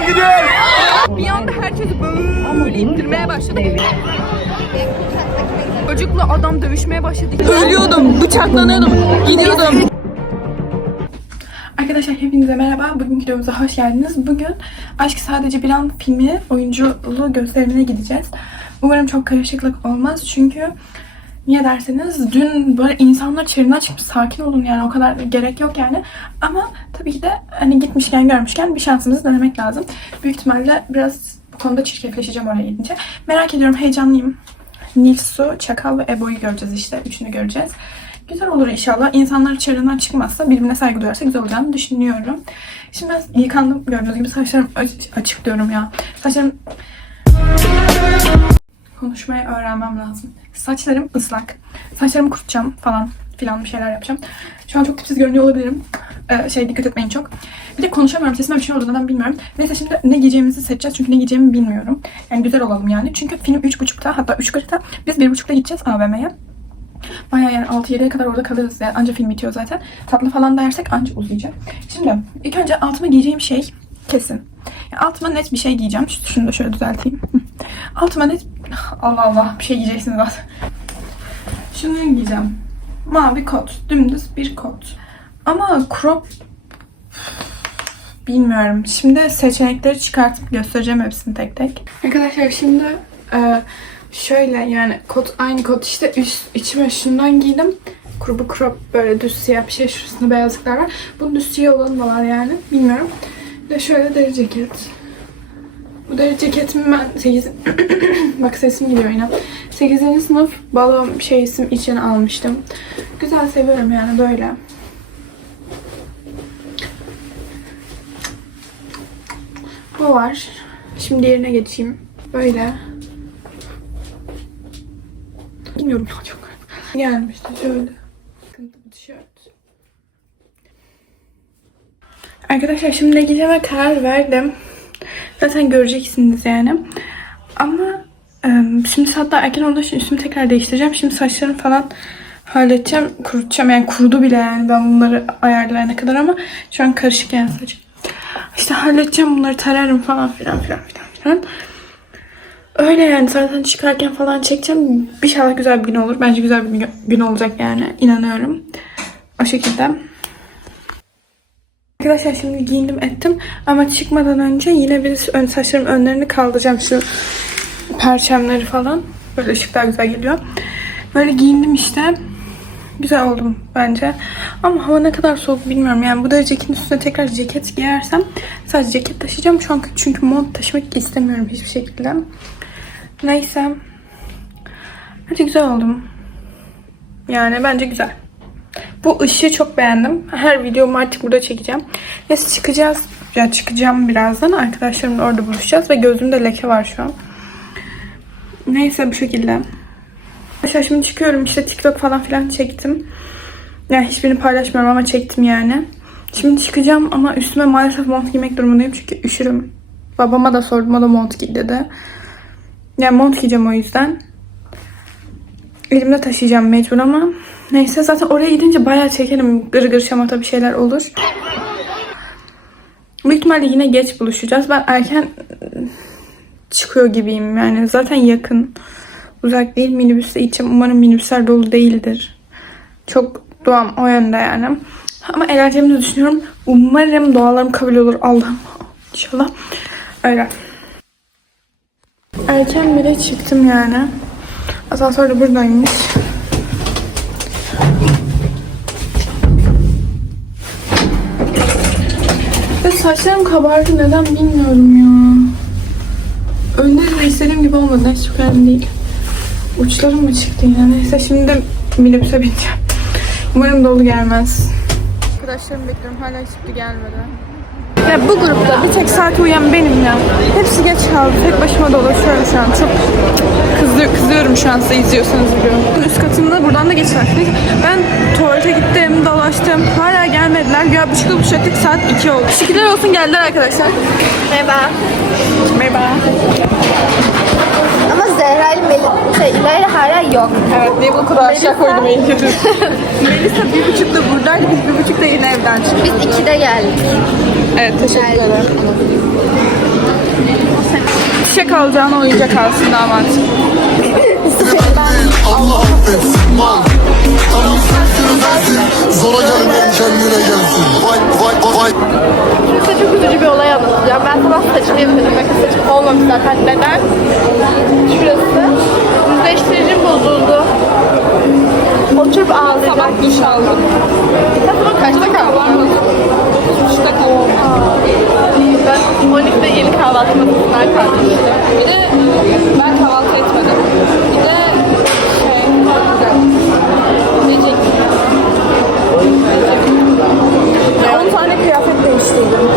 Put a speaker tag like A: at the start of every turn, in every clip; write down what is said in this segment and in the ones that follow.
A: Gidiyor gidiyor.
B: Bir anda herkesi böyle ittirmeye başladı. Çocukla adam dövüşmeye başladı. Ölüyordum, bıçaklanıyordum, gidiyordum. Arkadaşlar hepinize merhaba. Bugünkü videomuza hoş geldiniz. Bugün Aşk Sadece Bir An filmi oyunculuğu gösterimine gideceğiz. Umarım çok karışıklık olmaz çünkü niye derseniz dün böyle insanlar çığırından çıkmış sakin olun yani o kadar gerek yok yani. Ama tabii ki de hani gitmişken görmüşken bir şansımızı denemek lazım. Büyük ihtimalle biraz bu konuda çirkefleşeceğim oraya gidince. Merak ediyorum heyecanlıyım. Nilsu, Çakal ve Ebo'yu göreceğiz işte. Üçünü göreceğiz. Güzel olur inşallah. İnsanlar çığırından çıkmasa birbirine saygı duyarsa güzel olacağını düşünüyorum. Şimdi ben yıkandım gördüğünüz gibi saçlarım aç- açık diyorum ya. Saçlarım konuşmayı öğrenmem lazım. Saçlarım ıslak. Saçlarımı kurutacağım falan filan bir şeyler yapacağım. Şu an çok tipsiz görünüyor olabilirim. Ee, şey dikkat etmeyin çok. Bir de konuşamıyorum. Sesime bir şey oldu neden bilmiyorum. Neyse şimdi ne giyeceğimizi seçeceğiz. Çünkü ne giyeceğimi bilmiyorum. Yani güzel olalım yani. Çünkü film 3.30'da hatta 3.40'da biz 1.30'da gideceğiz AVM'ye. Bayağı yani 6-7'ye kadar orada kalırız. Yani anca film bitiyor zaten. Tatlı falan da yersek anca uzayacak. Şimdi ilk önce altıma giyeceğim şey kesin. Yani altıma net bir şey giyeceğim. Şu- Şunu da şöyle düzelteyim. Altıma net... Allah Allah bir şey giyeceksiniz zaten. Şunu giyeceğim. Mavi kot. Dümdüz bir kot. Ama crop... Bilmiyorum. Şimdi seçenekleri çıkartıp göstereceğim hepsini tek tek. Arkadaşlar şimdi e, şöyle yani kot aynı kot işte üst içime şundan giydim. Grubu crop böyle düz siyah bir şey şurasında beyazlıklar var. Bunun üst siyah olanı da var yani. Bilmiyorum. Bir de şöyle deri ceket. Bu deri ceketimi ben 8... Bak sesim gidiyor yine. 8. sınıf balon şeysim için almıştım. Güzel seviyorum yani böyle. Bu var. Şimdi yerine geçeyim. Böyle. Bilmiyorum ya çok. Gelmişti şöyle. Sıkıntı bir tişört. Arkadaşlar şimdi ne giyeceğime karar verdim. Zaten göreceksiniz yani. Ama e, şimdi daha erken olduğu için üstümü tekrar değiştireceğim. Şimdi saçlarımı falan halledeceğim. Kurutacağım. Yani kurudu bile yani ben bunları ayarlayana kadar ama şu an karışık yani saçım. İşte halledeceğim bunları tararım falan filan filan filan filan. Öyle yani zaten çıkarken falan çekeceğim. İnşallah güzel bir gün olur. Bence güzel bir gün olacak yani. inanıyorum. O şekilde. Arkadaşlar şimdi giyindim ettim ama çıkmadan önce yine bir ön saçlarım önlerini kaldıracağım şu perçemleri falan. Böyle ışık daha güzel geliyor. Böyle giyindim işte. Güzel oldum bence. Ama hava ne kadar soğuk bilmiyorum. Yani bu da ceketin üstüne tekrar ceket giyersem sadece ceket taşıyacağım. Çünkü, çünkü mont taşımak istemiyorum hiçbir şekilde. Neyse. Hadi güzel oldum. Yani bence güzel. Bu ışığı çok beğendim. Her videomu artık burada çekeceğim. Neyse çıkacağız. Ya çıkacağım birazdan. Arkadaşlarımla orada buluşacağız. Ve gözümde leke var şu an. Neyse bu şekilde. Arkadaşlar şimdi çıkıyorum. İşte TikTok falan filan çektim. Yani hiçbirini paylaşmıyorum ama çektim yani. Şimdi çıkacağım ama üstüme maalesef mont giymek durumundayım. Çünkü üşürüm. Babama da sordum. O da mont giy dedi. Yani mont giyeceğim o yüzden. Elimde taşıyacağım mecbur ama. Neyse zaten oraya gidince bayağı çekerim. Gır gır şamata bir şeyler olur. Büyük ihtimalle yine geç buluşacağız. Ben erken çıkıyor gibiyim yani. Zaten yakın. Uzak değil. Minibüste gideceğim. Umarım minibüsler dolu değildir. Çok duam o yönde yani. Ama eğleneceğimi de düşünüyorum. Umarım dualarım kabul olur. Allah'ım. İnşallah. Öyle. Erken bile çıktım yani. Asansör de buradaymış. Ve saçlarım kabardı neden bilmiyorum ya. Önde de istediğim gibi olmadı. Neyse çok önemli değil. Uçlarım mı çıktı yine? Neyse şimdi de minibüse bineceğim. Umarım dolu gelmez. Arkadaşlarımı bekliyorum. Hala hiçbir gelmedi. Ya bu grupta bir tek saat uyuyan benim ya. Hepsi geç kaldı. Tek başıma dolaşıyorum şu an. Çok kızı, kızıyorum şu an size izliyorsanız biliyorum. Üst katında buradan da geçersiniz. Ben tuvalete gittim, dolaştım. Hala gelmediler. Ya buçukta buluşacaktık. Saat 2 oldu. Şükürler olsun geldiler arkadaşlar.
C: Merhaba.
B: Merhaba.
C: Ama Zehra ile Melih, şey, İlayla hala yok.
B: Evet, niye bu kadar aşağı koydum en kötü. Melisa bir buçukta buradaydı. Biz bir buçukta yine evden çıktık.
C: Biz ikide geldik.
B: Evet, teşekkür ederim. Tek alacağına oyuncak alsın damat.
A: Allah affetsin mal Tamam sensin sensin Zora gelmeyen kendine gelsin Vay vay vay
C: Size çok üzücü bir olay anlatacağım. Ben sabah saçımı yapıyordum. Bakın saçım olmamış zaten. Neden? Şurası. Yüzleştiricim bozuldu. Oturup ağlayacak. Sabah duş aldım. Sabah kaçta kaldın? 3'te kaldım. Ben 12'de yeni kahvaltı masasından kalkmıştım. Bir de ben kahvaltı etmedim. Bir de şey... Necik. 10 tane kıyafet değiştirdim.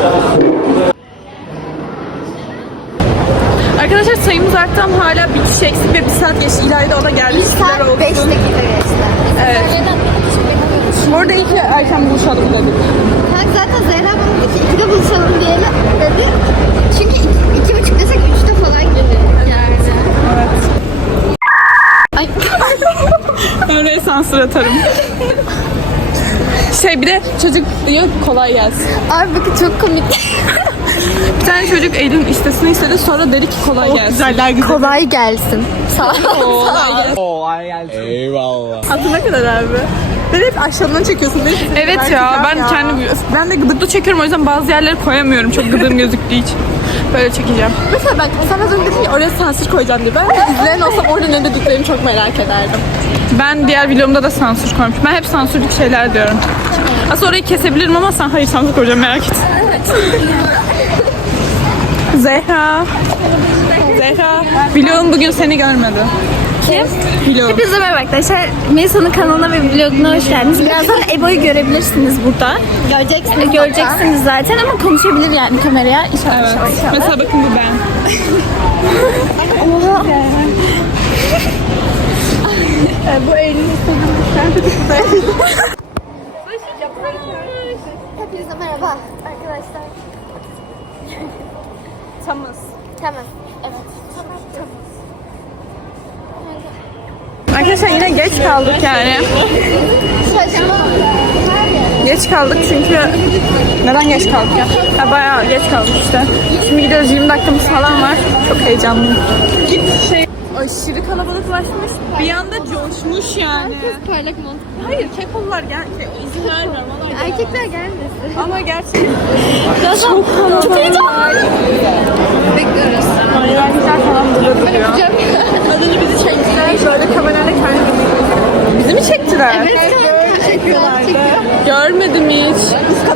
B: Arkadaşlar sayımız arttı ama hala bir kişi eksik ve bir saat geçti. İlayda ona geldi.
C: Bir saat 5 dakika geçti.
B: Evet. Burada iyi ki erken buluşalım dedik.
C: Kanka zaten Zehra bana dedi ki ikide buluşalım
B: sansür atarım. Şey bir de çocuk diyor kolay gelsin.
C: Abi bakın çok komik.
B: Bir tane çocuk Eylül'ün istesini istedi sonra dedi ki kolay gelsin. Güzeller güzel.
C: Kolay gelsin. Sağ ol.
B: Kolay gelsin. Eyvallah. Hatırına kadar abi. Beni hep aşağıdan çekiyorsun değil mi? Evet ya ben kendi ben de gıdıklı çekiyorum o yüzden bazı yerleri koyamıyorum çok gıdığım gözüktüğü için. Böyle çekeceğim.
D: Mesela bak sen az önce dedin ya oraya sansür koyacağım diye. Ben de izleyen olsam orada ne dediklerini çok merak ederdim.
B: Ben diğer videomda da sansür koymuşum. Ben hep sansürlük şeyler diyorum. Aslında orayı kesebilirim ama sen hayır sansür koyacağım merak et. Zehra. Zehra. Vlogum bugün seni görmedi. Kim? Vlogum.
D: Hepinize merhaba arkadaşlar. Melisa'nın kanalına ve vloguna hoş geldiniz. Birazdan Ebo'yu görebilirsiniz burada.
C: Göreceksiniz.
D: Göreceksiniz zaten ama konuşabilir yani kameraya. İnşallah.
B: Evet.
D: inşallah.
B: Mesela bakın bu ben.
C: Hepinize merhaba arkadaşlar.
B: Tamız.
C: Tamam. Evet. Tamam. Tamam.
B: Arkadaşlar yine geç kaldık yani. Geç kaldık çünkü neden geç kaldık ya? ya bayağı geç kaldık işte. Şimdi gidiyoruz 20 dakikamız falan var. Çok heyecanlıyım. Şey aşırı kalabalıklaşmış. Bir anda coşmuş yani.
C: Parlak mont.
B: Hayır kekollar gel. izin vermiyorum ama.
C: Erkekler gelmesin.
B: Ama gerçekten çok kalabalık.
C: Bekliyoruz.
B: Öğrenciler falan burada duruyor. Az önce bizi çektiler. Şöyle kamerayla kendi Bizi mi çektiler?
C: Evet kanka. Çekiyorlardı.
B: Görmedim hiç.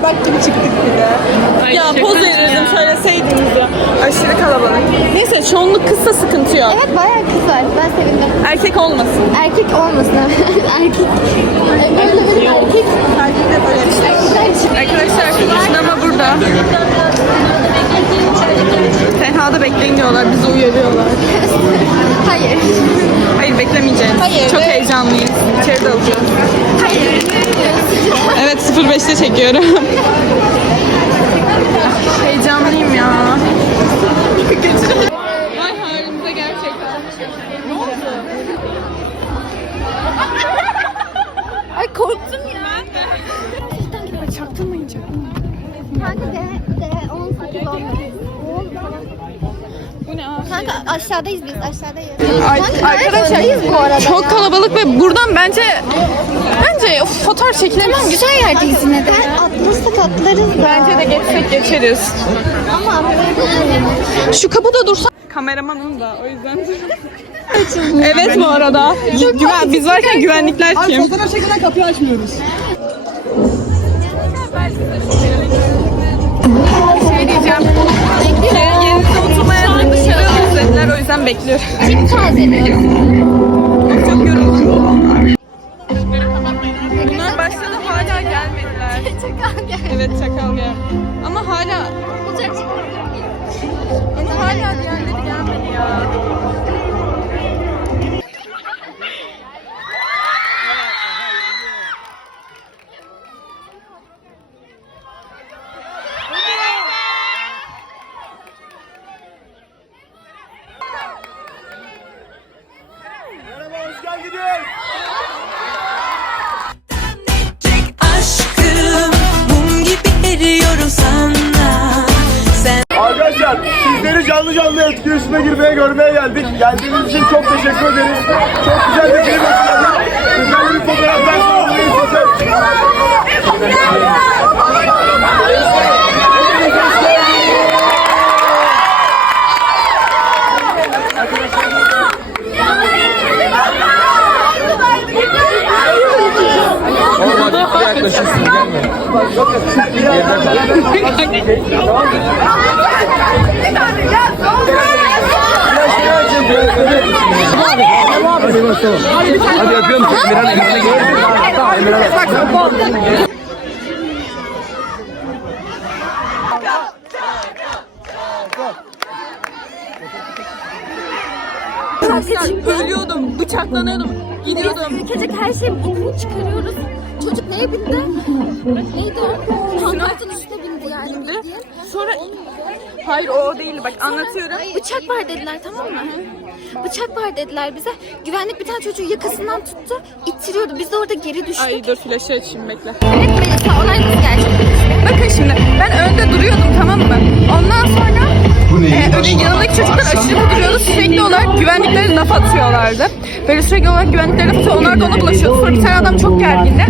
B: Kabak gibi çıktık bir de. ya poz verirdim söyleseydiniz ya. Aşırı kalabalık. Neyse çoğunluk kızsa sıkıntı yok.
C: Evet bayağı kız var. Ben sevindim.
B: Erkek olmasın.
C: Erkek olmasın erkek. Böyle bir erkek.
B: Erkek de böyle bir şey. Arkadaşlar sinema burada. Tenha'da bekleyin diyorlar. Bizi uyarıyorlar.
C: Hayır.
B: Hayır beklemeyeceğiz.
C: Hayır.
B: Çok heyecanlıyız. İçeride alacağız.
C: Hayır.
B: Evet 05'te çekiyorum. Heyecanlıyım ya. Vay halimize gerçekten. Ne oldu?
C: Ay korktum Kanka aşağıdayız biz aşağıdayız.
B: Arkadaşlar
C: bu arada.
B: çok kalabalık ve buradan bence bence of, fotoğraf çekilemez.
C: güzel yerdeyiz yine de. Atlarsak atlarız da.
B: Bence de geçsek geçeriz.
C: Ama
B: Şu kapıda dursa kameramanım da o yüzden. evet bu arada. Güven, biz varken güvenlikler kim?
E: Fotoğraf çekilen kapıyı açmıyoruz.
B: Yüzden bekliyorum.
C: kim tazeliyor?
B: Çok yoruldum. Bunlar başladı hala gelmediler.
C: Çakal gel.
B: Evet çakal gel. Ama hala
C: Olacak çıkmayacak.
B: ama hala diğerleri gelmedi ya. Ölüyordum, bıçaklanıyordum, gidiyordum.
C: Ülkecek her şeyi bokunu çıkarıyoruz. Çocuk neye bindi? Neydi o? Pankartın üstüne bindi yani. bildiğin.
B: Sonra Hayır o değil bak anlatıyorum.
C: Bıçak var dediler tamam mı? Bıçak var dediler bize. Güvenlik bir tane çocuğu yakasından tuttu. ittiriyordu. Biz de orada geri düştük.
B: Ay dur flaşı açayım bekle.
C: Evet Melisa olay nasıl gerçekleşti?
B: Bakın şimdi ben önde duruyordum tamam mı? Ondan sonra e, önün yanındaki çocuklar aşırı duruyordu. Sürekli olarak güvenliklere laf atıyorlardı. Böyle sürekli olarak güvenliklere laf atıyor. Onlar da ona bulaşıyordu. Sonra bir tane adam çok gergindi.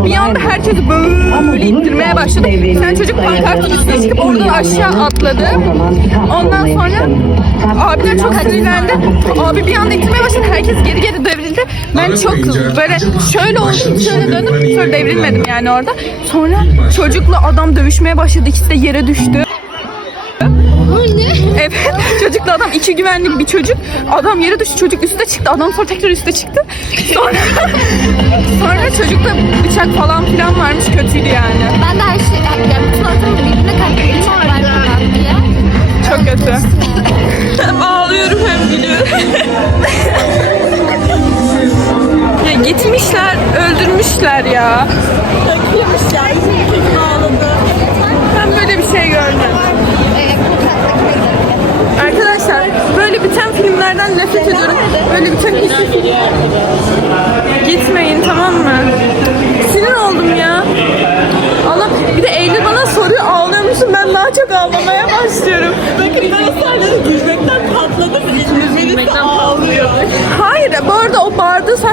B: O bir anda herkesi böyle ittirmeye başladı. Bir tane çocuk pankartın üstüne çıkıp oradan aşağı atladı. Ondan sonra abiler çok sinirlendi. Abi bir anda ittirmeye başladı. Herkes geri geri devrildi. Ben çok böyle şöyle oldum, şöyle döndüm. Sonra devrilmedim yani orada. Sonra çocukla adam dövüşmeye başladı. İkisi de yere düştü. Evet. Çocukla adam iki güvenlik bir çocuk. Adam yere düştü. Çocuk üste çıktı. Adam sonra tekrar üste çıktı. Sonra sonra çocukta bıçak falan filan varmış. Kötüydü yani.
C: Ben de her şey, yani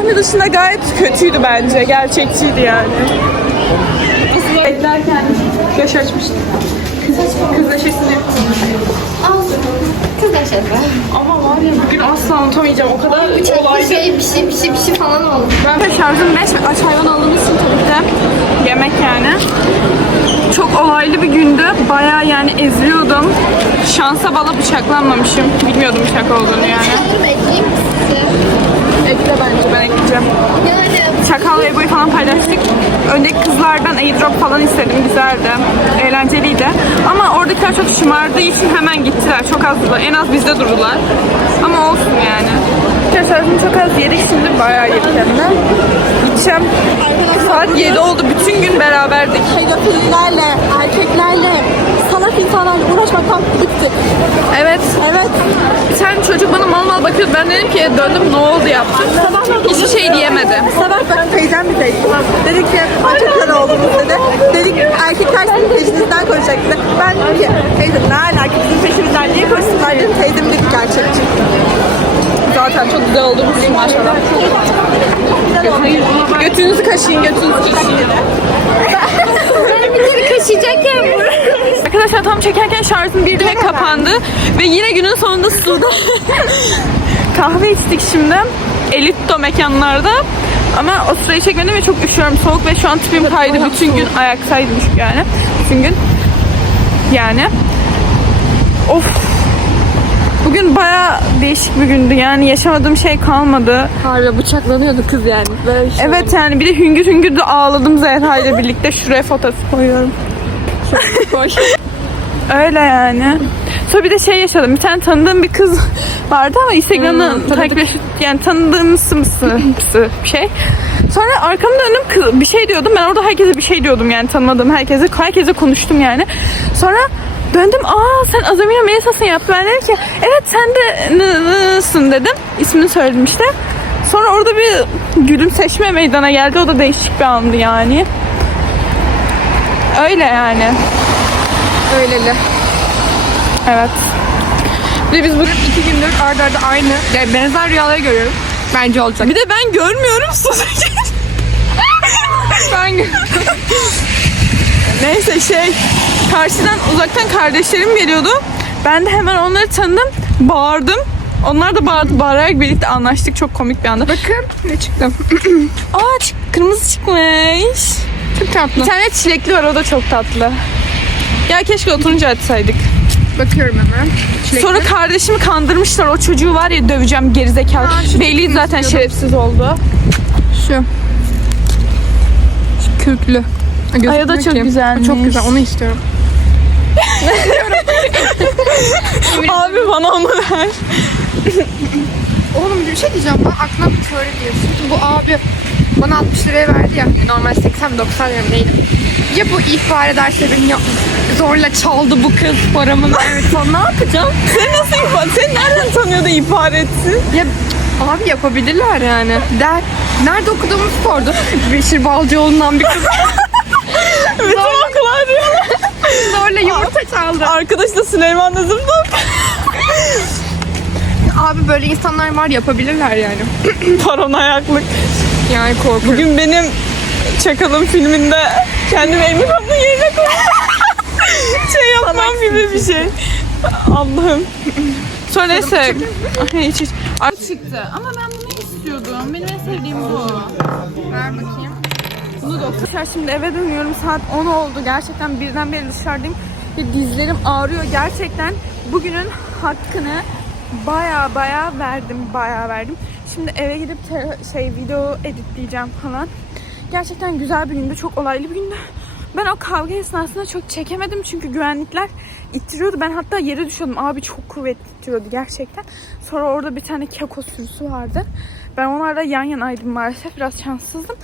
B: sahne dışında gayet kötüydü bence. Gerçekçiydi yani. Beklerken yaş açmıştım. Kız neşesini
C: Kız aşağısı.
B: Ama var ya bugün asla unutamayacağım. O kadar olaylı.
C: Bir şey, bir şey, bir şey, bir şey falan oldu.
B: Ben de şarjım 5 ve aç hayvan aldığımız için tabii ki de yemek yani. Çok olaylı bir gündü. Baya yani eziyordum. Şansa bala bıçaklanmamışım. Bilmiyordum bıçak olduğunu yani.
C: Ekleyeyim size.
B: Ekle bence ben ekleyeceğim.
C: Yani
B: Çakal ve Ebo'yu falan paylaştık. Öndeki kızlardan airdrop falan istedim. Güzeldi. Eğlenceliydi. Ama oradakiler çok şımardığı için hemen gittiler. Çok az durdular. En az bizde durdular. Ama olsun yani. Şarjım çok az yedik şimdi bayağı yedik hem de. Gideceğim. Saat 7 oldu. Bütün gün beraberdik.
F: Pedofillerle, erkeklerle, insanlarla uğraşmaktan bıktık.
B: Evet. Evet. Bir tane çocuk bana mal mal bakıyordu. Ben dedim ki döndüm ne oldu yaptım. Hiçbir şey diyemedi.
F: Sabah bak teyzem bir teyze. Dedi ki açıklar oğlumuz dedi. Dedik erkekler sizin peşinizden koşacak dedi. Ben dedim ki teyze ne alaka bizim peşimizden niye koşsunlar dedim. Teyzem dedi gerçekçi.
B: Zaten çok güzel olduğumuz için maşallah. Götünüzü kaşıyın, götünüzü kaşıyın.
C: bir kaşıyacakken
B: Arkadaşlar tam çekerken şarjım birden kapandı ve yine günün sonunda suda kahve içtik şimdi. Elitto mekanlarda. Ama o sırayı çekmedim ve çok üşüyorum. Soğuk ve şu an tipim kaydı. Bütün gün ayaktaydım yani. Bütün gün. Yani. Of. Bugün baya değişik bir gündü. Yani yaşamadığım şey kalmadı.
F: Harbi bıçaklanıyordu kız yani. Böyle şey.
B: Evet yani bir de hüngür hüngür de ağladım Zehra ile birlikte. Şuraya fotoğraf koyuyorum. Öyle yani. Sonra bir de şey yaşadım. Bir tane tanıdığım bir kız vardı ama Instagram'dan takip et- yani tanıdığım sımsı bir şey. Sonra arkamı döndüm kız bir şey diyordum. Ben orada herkese bir şey diyordum yani tanımadığım herkese. Herkese konuştum yani. Sonra döndüm. Aa sen Azamiye Melisa'sın yaptı. Ben dedim ki evet sen de n- n'sın dedim. İsmini söyledim işte. Sonra orada bir gülümseşme meydana geldi. O da değişik bir andı yani. Öyle yani. Öyleli. Evet. Bir de biz bugün iki gündür arda arda aynı, yani benzer rüyaları görüyoruz. Bence olacak. Bir de ben görmüyorum susucu. ben görüyorum. Neyse şey, karşıdan uzaktan kardeşlerim geliyordu. Ben de hemen onları tanıdım, bağırdım. Onlar da bağırdı, bağırarak birlikte anlaştık. Çok komik bir anda. Bakın ne çıktı. Aa çık- kırmızı çıkmış. Çok tatlı. Bir tane çilekli var, o da çok tatlı. Ya keşke oturunca açsaydık.
F: Bakıyorum hemen.
B: Sonra kardeşimi kandırmışlar. O çocuğu var ya döveceğim gerizekalı. Belli zaten şerefsiz oldu.
F: Şu. Şu kürklü. Ha,
B: Ay o da
F: gözükmüyor
B: çok
F: ki.
B: güzelmiş.
F: Çok güzel. Onu istiyorum.
B: Abi bana onu ver.
F: Oğlum bir şey diyeceğim. Ben aklıma bir teori diyorsun. Bu abi bana 60 liraya verdi ya. Normal 80-90 lira değil. Ya bu ihbar ederse beni ya, zorla çaldı bu kız paramı. Evet.
B: Sen ne yapacaksın? Sen nasıl ihbar? Sen nereden tanıyor da ihbar etsin?
F: Ya abi yapabilirler yani. Der. Nerede okuduğumu sordu. Beşir Balcıoğlu'ndan bir kız
B: Bütün okullar diyorlar.
F: zorla yumurta çaldı.
B: Arkadaş da Süleyman Nazım'da.
F: Abi böyle insanlar var yapabilirler yani.
B: Paranoyaklık.
F: Yani korkunç.
B: Bugün benim Çakal'ın filminde kendimi Emir Hanım'ın yerine koydum. şey yapmam gibi bir şey. Allah'ım. Sonra neyse. Ay, hiç hiç. Ay, çıktı ama ben bunu istiyordum. Benim en sevdiğim bu.
F: Ver bakayım.
B: Bunu da şimdi eve dönüyorum. Saat 10 oldu. Gerçekten birden beri dışarıdayım. Ve dizlerim ağrıyor. Gerçekten bugünün hakkını baya baya verdim. Baya verdim. Şimdi eve gidip şey video editleyeceğim falan. Gerçekten güzel bir gündü. Çok olaylı bir gündü. Ben o kavga esnasında çok çekemedim çünkü güvenlikler ittiriyordu. Ben hatta yere düşüyordum. Abi çok kuvvetli ittiriyordu gerçekten. Sonra orada bir tane keko sürüsü vardı. Ben onlarla yan yanaydım maalesef. Biraz şanssızdım.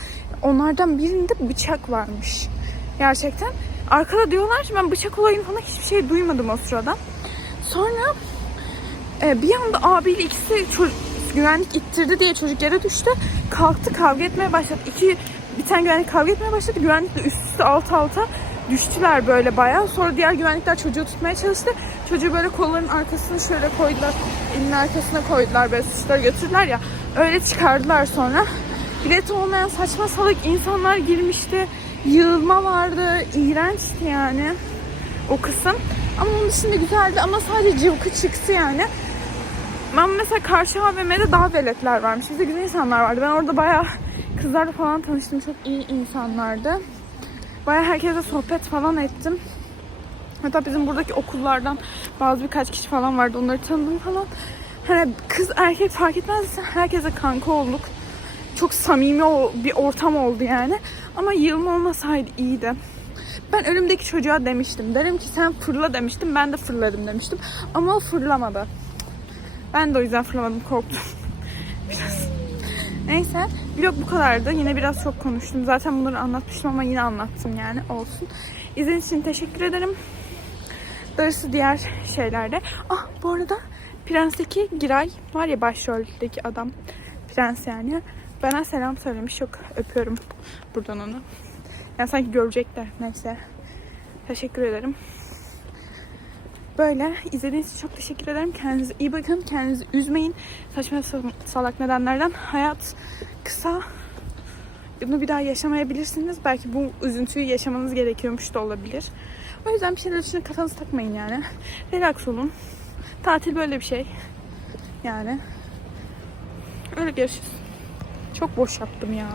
B: Onlardan birinde bıçak varmış. Gerçekten. Arkada diyorlar ki ben bıçak olayını falan hiçbir şey duymadım o sırada. Sonra e, bir anda abiyle ikisi çocuk, güvenlik ittirdi diye çocuk yere düştü. Kalktı kavga etmeye başladı. İki, bir tane güvenlik kavga etmeye başladı. Güvenlikle üst üste alt alta düştüler böyle bayağı. Sonra diğer güvenlikler çocuğu tutmaya çalıştı. Çocuğu böyle kollarının arkasına şöyle koydular. Elinin arkasına koydular böyle suçları götürdüler ya. Öyle çıkardılar sonra. Bileti olmayan saçma salak insanlar girmişti. Yığılma vardı. İğrençti yani o kısım. Ama onun dışında güzeldi ama sadece cıvkı çıktı yani. Ben mesela karşı AVM'de daha veletler varmış. Bizde güzel insanlar vardı. Ben orada bayağı kızlarla falan tanıştım. Çok iyi insanlardı. Bayağı herkese sohbet falan ettim. Hatta bizim buradaki okullardan bazı birkaç kişi falan vardı. Onları tanıdım falan. Hani kız erkek fark etmez. Herkese kanka olduk. Çok samimi bir ortam oldu yani. Ama yığılma olmasaydı iyiydi. Ben önümdeki çocuğa demiştim. Derim ki sen fırla demiştim. Ben de fırladım demiştim. Ama o fırlamadı. Ben de o yüzden fırlamadım. Korktum. biraz. Neyse. Vlog bu kadardı. Yine biraz çok konuştum. Zaten bunları anlatmıştım ama yine anlattım yani. Olsun. İzlediğiniz için teşekkür ederim. Darısı diğer şeylerde. Ah bu arada Prens'teki Giray var ya başroldeki adam. Prens yani. Bana selam söylemiş. Çok öpüyorum buradan onu. Yani sanki görecekler. Neyse. Teşekkür ederim. Böyle izlediğiniz için çok teşekkür ederim. Kendinize iyi bakın. Kendinizi üzmeyin. Saçma salak nedenlerden. Hayat kısa. Bunu bir daha yaşamayabilirsiniz. Belki bu üzüntüyü yaşamanız gerekiyormuş da olabilir. O yüzden bir şeyler için kafanızı takmayın yani. Relax olun. Tatil böyle bir şey. Yani. Öyle görüşürüz. Çok boş yaptım ya.